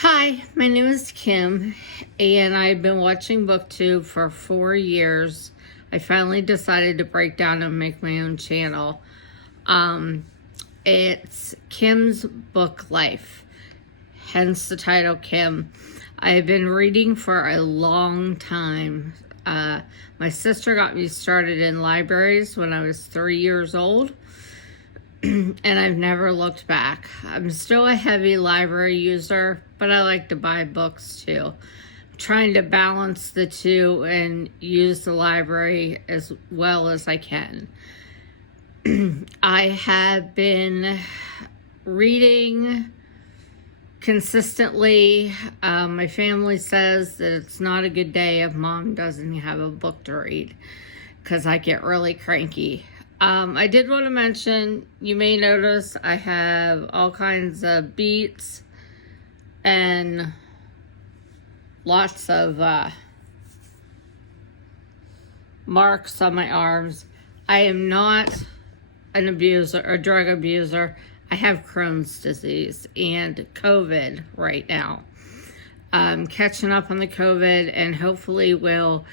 Hi, my name is Kim, and I've been watching BookTube for 4 years. I finally decided to break down and make my own channel. It's Kim's Book Life, hence the title Kim. I've been reading for a long time. My sister got me started in libraries when I was 3 years old. And I've never looked back. I'm still a heavy library user, but I like to buy books too. I'm trying to balance the two and use the library as well as I can. I have been reading consistently. My family says that it's not a good day if mom doesn't have a book to read because I get really cranky. I did want to mention, you may notice I have all kinds of beets and lots of marks on my arms. I am not an abuser or drug abuser. I have Crohn's disease and COVID right now. I'm catching up on the COVID and hopefully will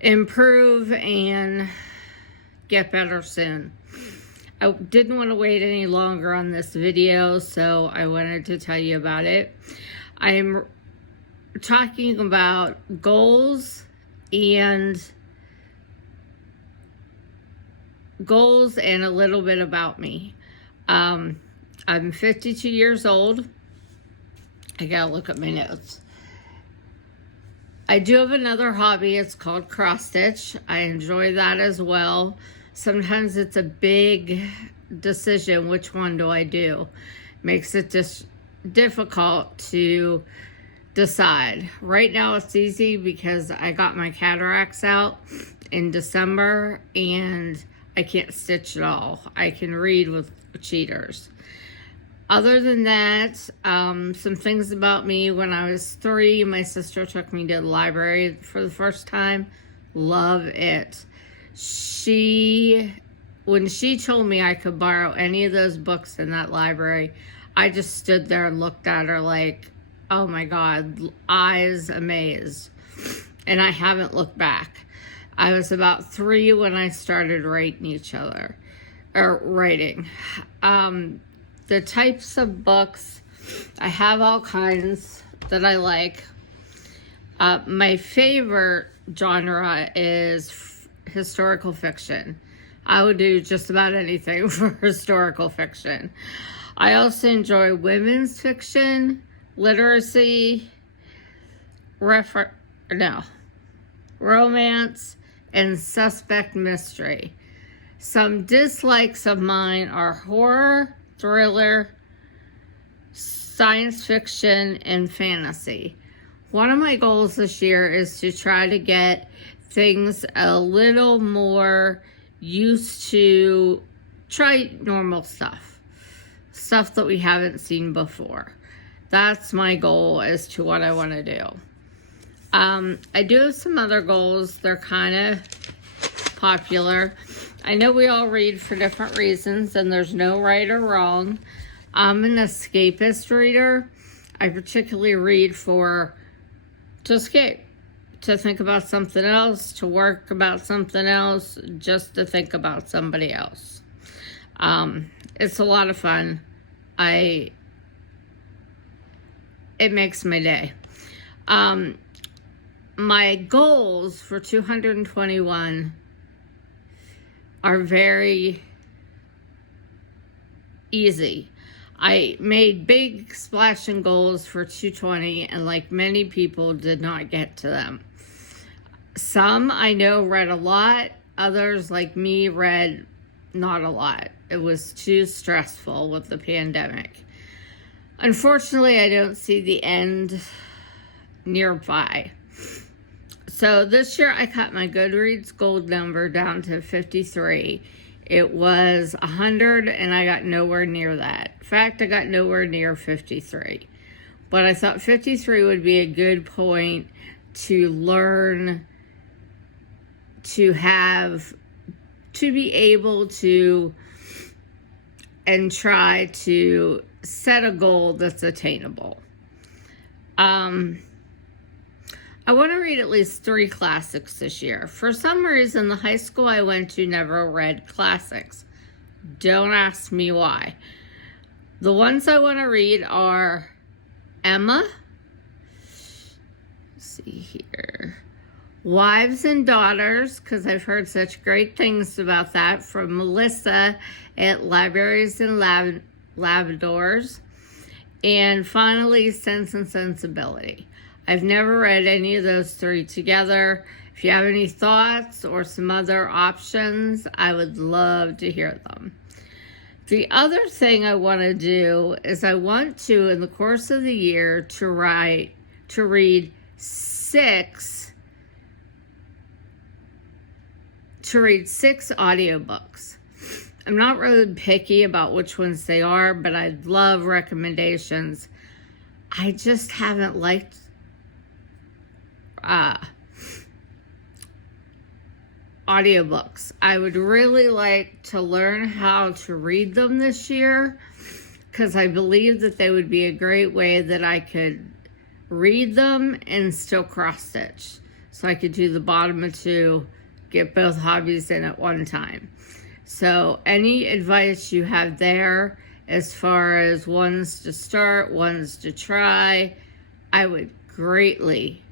improve and get better soon. I didn't want to wait any longer on this video, so I wanted to tell you about it. I'm talking about goals and a little bit about me. I'm 52 years old. I gotta look at my notes. I do have another hobby. It's called cross stitch. I enjoy that as well. Sometimes it's a big decision, which one do I do? Makes it just difficult to decide. Right now it's easy because I got my cataracts out in December and I can't stitch at all. I can read with cheaters. Other than that, some things about me. When I was 3, my sister took me to the library for the first time. Love it. When she told me I could borrow any of those books in that library, I just stood there and looked at her like, oh my God, eyes amazed. And I haven't looked back. I was about 3 when I started writing. The types of books, I have all kinds that I like. My favorite genre is historical fiction. I would do just about anything for historical fiction. I also enjoy women's fiction, literacy, romance, and suspect mystery. Some dislikes of mine are horror, thriller, science fiction, and fantasy. One of my goals this year is to try to get things a little more used to, try normal stuff that we haven't seen before. That's my goal as to what I want to do. I do have some other goals. They're kind of popular. I know we all read for different reasons and there's no right or wrong. I'm an escapist reader. I particularly read to escape, to think about something else, to work about something else, just to think about somebody else. It's a lot of fun. It makes my day. My goals for 221 are very easy. I made big splashing goals for 220 and like many people did not get to them. Some I know read a lot, others like me read not a lot. It was too stressful with the pandemic. Unfortunately, I don't see the end nearby. So this year I cut my Goodreads gold number down to 53. It was 100 and I got nowhere near that. In fact, I got nowhere near 53. But I thought 53 would be a good point to learn to be able to and try to set a goal that's attainable. I want to read at least 3 classics this year. For some reason, the high school I went to never read classics. Don't ask me why. The ones I want to read are Emma. Let's see here. Wives and Daughters, because I've heard such great things about that from Melissa at Libraries and Labradors. And finally, Sense and Sensibility. I've never read any of those 3 together. If you have any thoughts or some other options, I would love to hear them. The other thing I want to do is I want to, in the course of the year, to read 6 audiobooks. I'm not really picky about which ones they are, but I'd love recommendations. I just haven't liked audiobooks. I would really like to learn how to read them this year, because I believe that they would be a great way that I could read them and still cross stitch. So I could do the bottom of 2, get both hobbies in at one time. So any advice you have there as far as ones to start, ones to try, I would greatly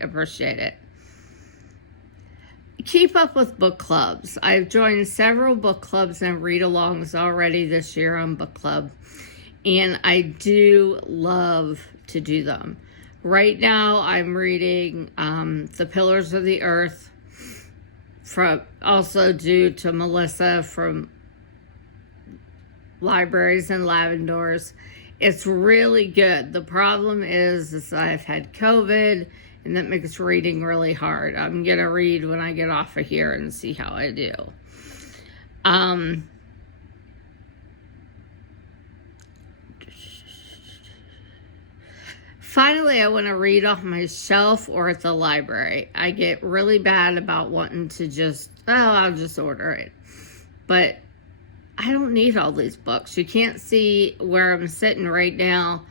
appreciate it. Keep up with book clubs. I've joined several book clubs and read-alongs already this year on book club, and I do love to do them. Right now, I'm reading The Pillars of the Earth, also due to Melissa from Libraries and Labradors. It's really good. The problem is I've had COVID, and that makes reading really hard. I'm going to read when I get off of here and see how I do. Finally, I want to read off my shelf or at the library. I get really bad about wanting to just, I'll just order it. But I don't need all these books. You can't see where I'm sitting right now,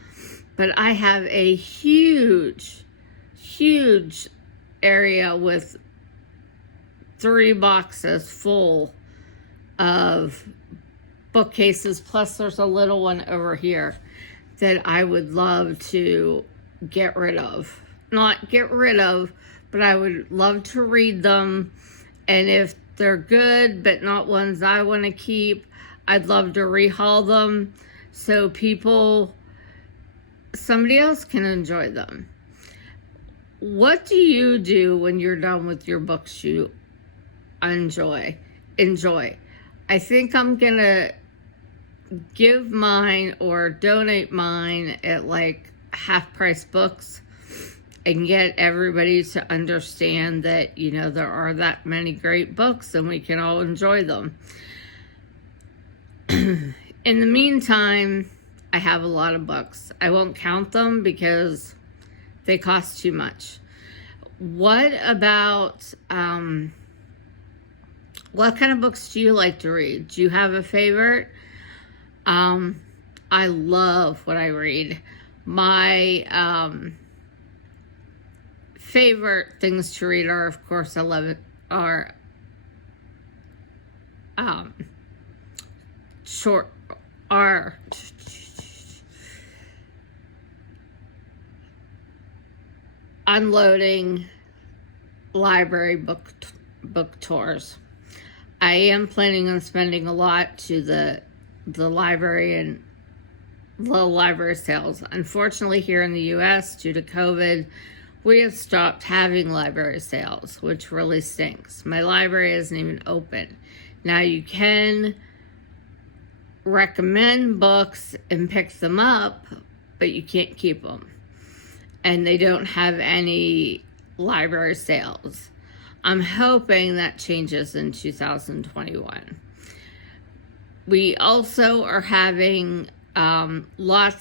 but I have a huge area with 3 boxes full of bookcases, plus there's a little one over here that I would love to get rid of. Not get rid of, but I would love to read them, and if they're good but not ones I want to keep, I'd love to rehaul them so somebody else can enjoy them. What do you do when you're done with your books you enjoy? I think I'm gonna give mine or donate mine at like half-price books and get everybody to understand that, there are that many great books and we can all enjoy them. In the meantime, I have a lot of books. I won't count them because they cost too much. What about, what kind of books do you like to read? Do you have a favorite? I love what I read. My favorite things to read are, of course, unloading library book tours. I am planning on spending a lot to the library and the library sales. Unfortunately, here in the U.S., due to COVID, we have stopped having library sales, which really stinks. My library isn't even open. Now, you can recommend books and pick them up, but you can't keep them. And they don't have any library sales. I'm hoping that changes in 2021. We also are having lot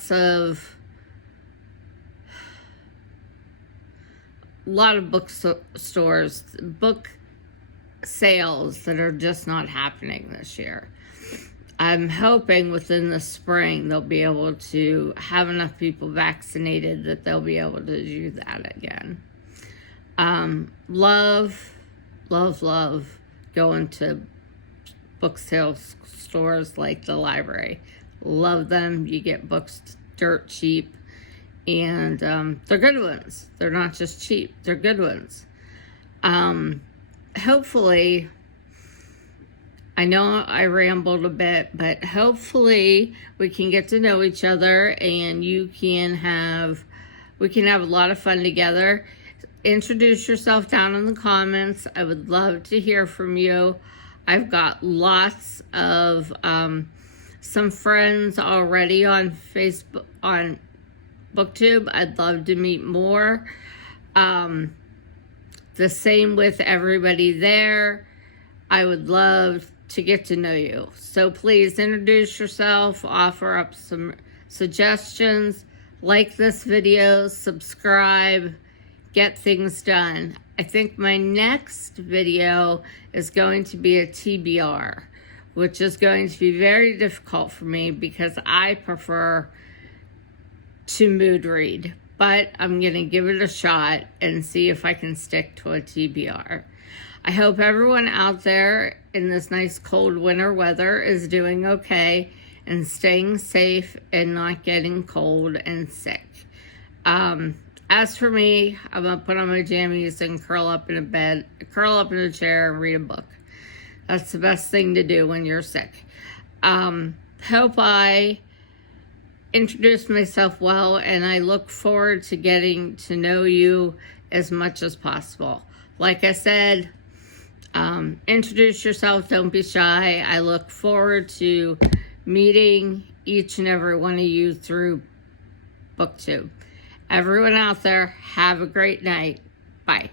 of book sales that are just not happening this year. I'm hoping within the spring they'll be able to have enough people vaccinated that they'll be able to do that again. Love going to book sales stores like the library. Love them. You get books dirt cheap, and they're good ones. They're not just cheap. They're good ones. Hopefully, I know I rambled a bit, but hopefully we can get to know each other and we can have a lot of fun together. Introduce yourself down in the comments. I would love to hear from you. I've got lots of some friends already on Facebook, on BookTube. I'd love to meet more. The same with everybody there. I would love to get to know you. So please introduce yourself, offer up some suggestions, like this video, subscribe, get things done. I think my next video is going to be a TBR, which is going to be very difficult for me because I prefer to mood read, but I'm going to give it a shot and see if I can stick to a TBR. I hope everyone out there in this nice cold winter weather is doing okay and staying safe and not getting cold and sick. As for me, I'm going to put on my jammies and curl up in a chair and read a book. That's the best thing to do when you're sick. Hope I introduced myself well, and I look forward to getting to know you as much as possible. Like I said, introduce yourself, don't be shy. I look forward to meeting each and every one of you through BookTube. Everyone out there, have a great night. Bye.